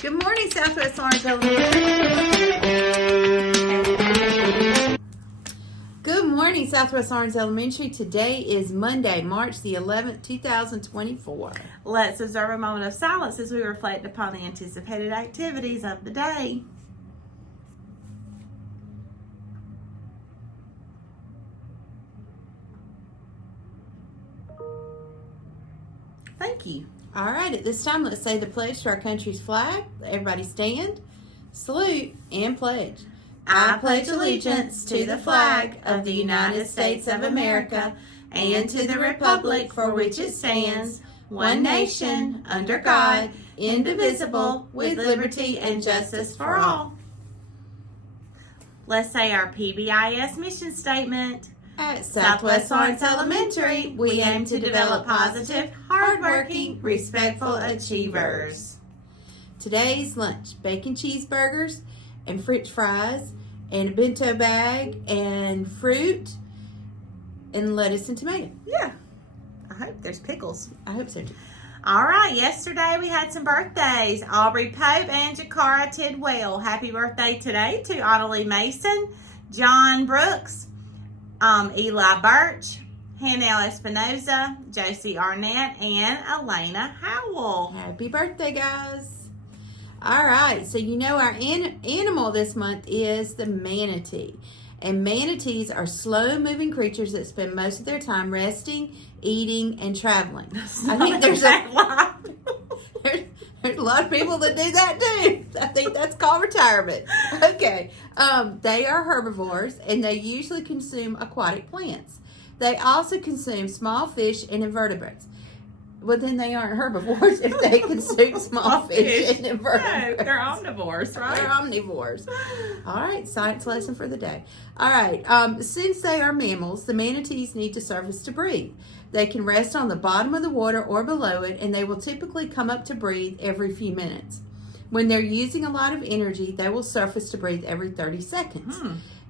Good morning, Southwest Orange Elementary. Good morning, Southwest Orange Elementary. Today is Monday, March the 11th, 2024. Let's observe a moment of silence as we reflect upon the anticipated activities of the day. Thank you. All right, at this time, let's say the pledge to our country's flag. Everybody stand, salute, and pledge. I pledge allegiance to the flag of the United States of America and to the republic for which it stands, one nation, under God, indivisible, with liberty and justice for all. Let's say our PBIS mission statement. At Southwest Orange Elementary, we aim to develop positive, hardworking, respectful achievers. Today's lunch, bacon cheeseburgers and french fries and a bento bag and fruit and lettuce and tomato. Yeah, I hope there's pickles. I hope so too. All right, yesterday we had some birthdays. Aubrey Pope and Jakara Tidwell. Happy birthday today to Ottilie Mason, John Brooks, Eli Birch, Hannell Espinoza, Josie Arnett, and Elena Howell. Happy birthday, guys. All right, so you know our animal this month is the manatee. And manatees are slow-moving creatures that spend most of their time resting, eating, and traveling. I think there's a lot of people that do that too. I think that's called retirement. Okay. They are herbivores, and they usually consume aquatic plants. They also consume small fish and invertebrates. Well, then they aren't herbivores if they consume small fish and invertebrates. No, they're omnivores, right? They're omnivores. All right, science lesson for the day. All right, since they are mammals, the manatees need to surface to breathe. They can rest on the bottom of the water or below it, and they will typically come up to breathe every few minutes. When they're using a lot of energy, they will surface to breathe every 30 seconds.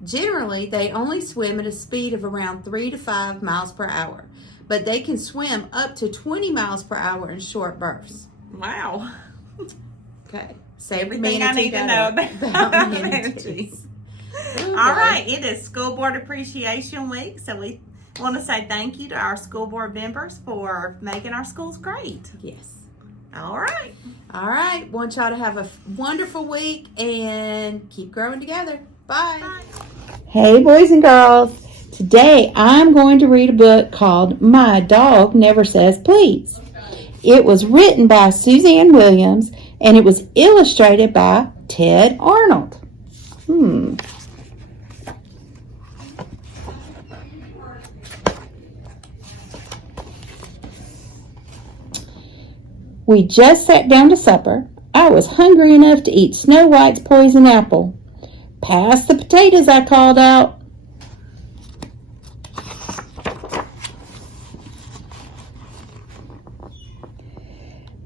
Generally, they only swim at a speed of around 3 to 5 miles per hour, but they can swim up to 20 miles per hour in short bursts. Wow. Okay. Everything I need to know about manatees. Okay. All right, it is School Board Appreciation Week, so we want to say thank you to our school board members for making our schools great. Yes. All right. All right. Want y'all to have a wonderful week and keep growing together. Bye. Bye. Hey, boys and girls. Today I'm going to read a book called My Dog Never Says Please. It was written by Suzanne Williams and it was illustrated by Ted Arnold. We just sat down to supper. I was hungry enough to eat Snow White's poison apple. Pass the potatoes, I called out.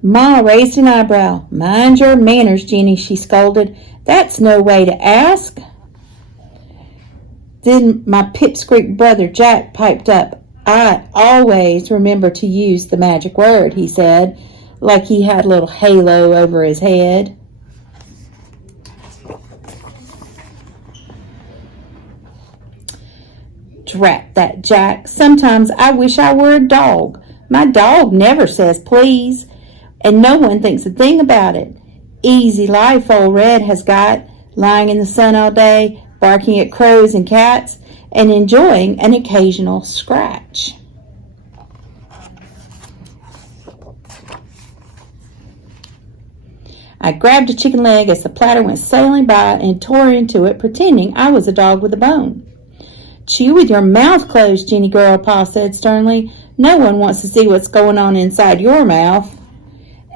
Ma raised an eyebrow. Mind your manners, Jenny, she scolded. That's no way to ask. Then my pipsqueak brother Jack piped up. I always remember to use the magic word, he said, like he had a little halo over his head. Drat that Jack. Sometimes I wish I were a dog. My dog never says please, and no one thinks a thing about it. Easy life old Red has got, lying in the sun all day, barking at crows and cats, and enjoying an occasional scratch. I grabbed a chicken leg as the platter went sailing by and tore into it, pretending I was a dog with a bone. Chew with your mouth closed, Jenny girl, Pa said sternly. No one wants to see what's going on inside your mouth.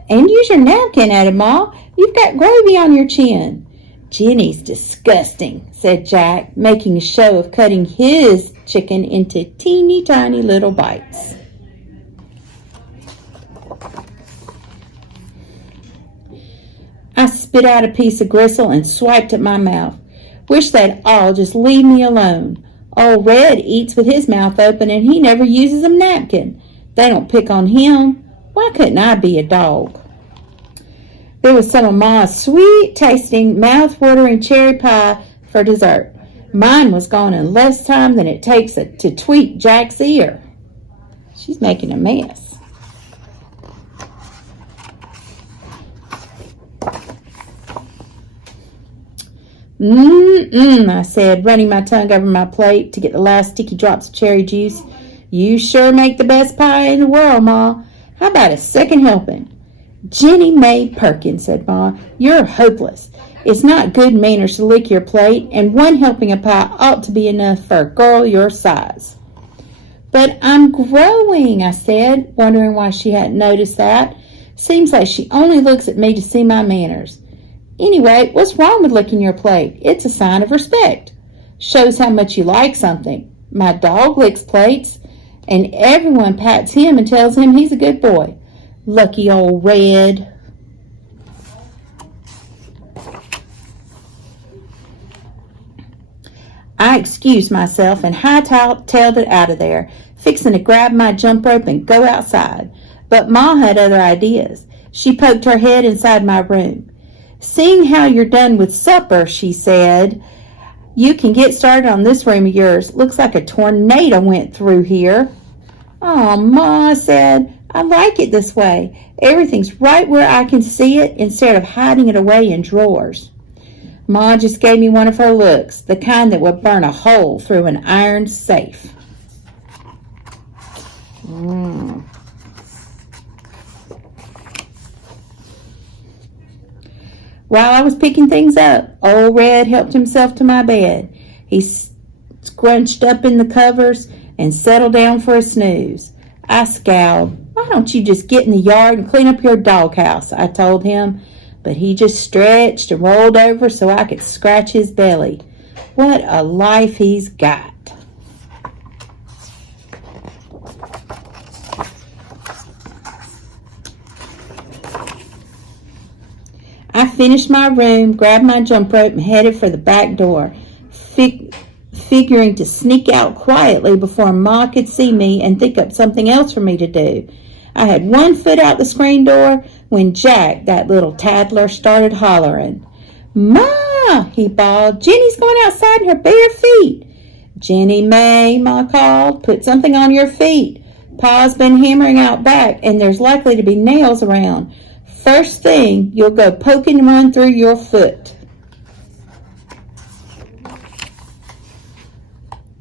And use your napkin, added Ma. You've got gravy on your chin. Jenny's disgusting, said Jack, making a show of cutting his chicken into teeny tiny little bites. I spit out a piece of gristle and swiped at my mouth. Wish they'd all just leave me alone. Old Red eats with his mouth open and he never uses a napkin. They don't pick on him. Why couldn't I be a dog? There was some of Ma's sweet-tasting, mouth-watering cherry pie for dessert. Mine was gone in less time than it takes to tweak Jack's ear. She's making a mess. I said, running my tongue over my plate to get the last sticky drops of cherry juice. You sure make the best pie in the world, Ma. How about a second helping? Jenny Mae Perkins, said Ma, you're hopeless. It's not good manners to lick your plate, and one helping of pie ought to be enough for a girl your size. But I'm growing, I said, wondering why she hadn't noticed that. Seems like she only looks at me to see my manners. Anyway, what's wrong with licking your plate? It's a sign of respect. Shows how much you like something. My dog licks plates, and everyone pats him and tells him he's a good boy. Lucky old Red. I excused myself and hightailed it out of there, fixing to grab my jump rope and go outside. But Ma had other ideas. She poked her head inside my room. Seeing how you're done with supper, she said, you can get started on this room of yours. Looks like a tornado went through here. Oh, Ma, I said, I like it this way. Everything's right where I can see it instead of hiding it away in drawers. Ma just gave me one of her looks, the kind that would burn a hole through an iron safe. While I was picking things up, old Red helped himself to my bed. He scrunched up in the covers and settled down for a snooze. I scowled. Why don't you just get in the yard and clean up your doghouse, I told him. But he just stretched and rolled over so I could scratch his belly. What a life he's got. I finished my room, grabbed my jump rope, and headed for the back door, figuring to sneak out quietly before Ma could see me and think up something else for me to do. I had one foot out the screen door when Jack, that little tattler, started hollering. Ma, he bawled, Jenny's going outside in her bare feet. Jenny Mae, Ma called, put something on your feet. Pa's been hammering out back, and there's likely to be nails around. First thing, you'll go poking one through your foot.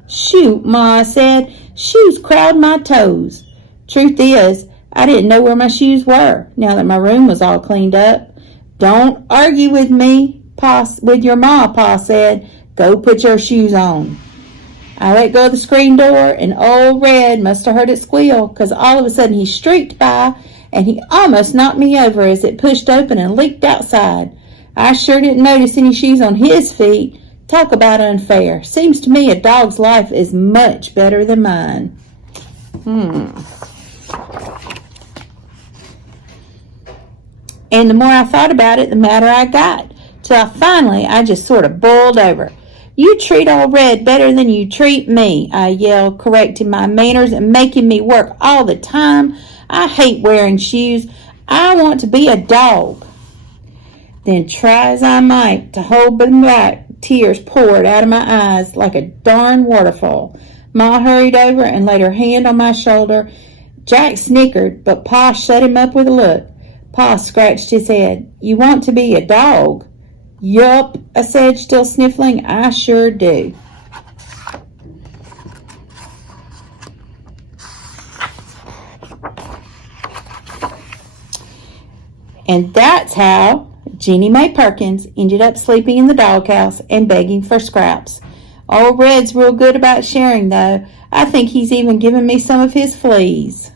Shoot, Ma, I said. Shoes crowd my toes. Truth is, I didn't know where my shoes were, now that my room was all cleaned up. Don't argue with me, with your ma, Pa said. Go put your shoes on. I let go of the screen door, and old Red must have heard it squeal, 'cause all of a sudden he streaked by, and he almost knocked me over as it pushed open and leaked outside. I sure didn't notice any shoes on his feet. Talk about unfair. Seems to me a dog's life is much better than mine. And the more I thought about it, the madder I got. Till finally, I just sort of boiled over. You treat old Red better than you treat me, I yelled, correcting my manners and making me work all the time. I hate wearing shoes. I want to be a dog. Then, try as I might to hold them back, tears poured out of my eyes like a darn waterfall. Ma hurried over and laid her hand on my shoulder. Jack snickered, but Pa shut him up with a look. Pa scratched his head. You want to be a dog? Yup, I said, still sniffling. I sure do. And that's how Jenny Mae Perkins ended up sleeping in the doghouse and begging for scraps. Old Red's real good about sharing, though. I think he's even given me some of his fleas.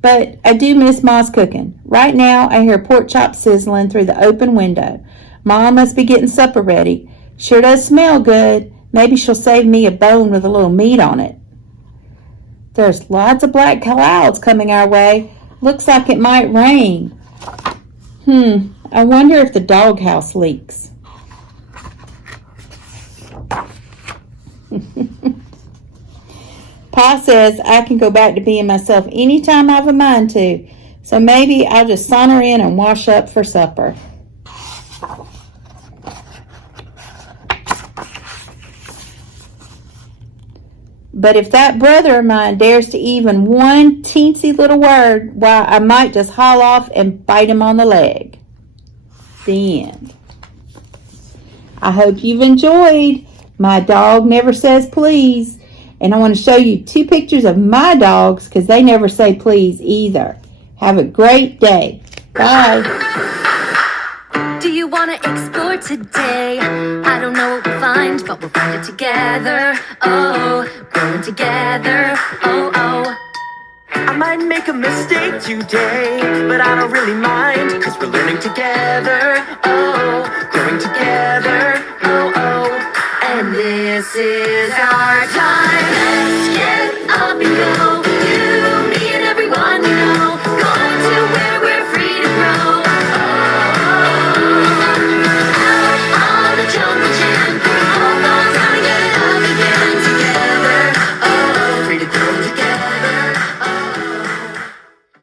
But I do miss Ma's cooking. Right now, I hear pork chops sizzling through the open window. Ma must be getting supper ready. Sure does smell good. Maybe she'll save me a bone with a little meat on it. There's lots of black clouds coming our way. Looks like it might rain. I wonder if the doghouse leaks. Pa Pa says I can go back to being myself anytime I have a mind to, so maybe I'll just saunter in and wash up for supper. But if that brother of mine dares to even one teensy little word, why, I might just haul off and bite him on the leg. The end. I hope you've enjoyed My Dog Never Says Please. And I want to show you 2 pictures of my dogs because they never say please either. Have a great day. Bye. Do you want to explore today? I don't know what we'll find, but we'll find it together. Oh, growing together. Oh, oh. I might make a mistake today, but I don't really mind, 'cause we're learning together. Oh, growing together. Oh, oh. And this is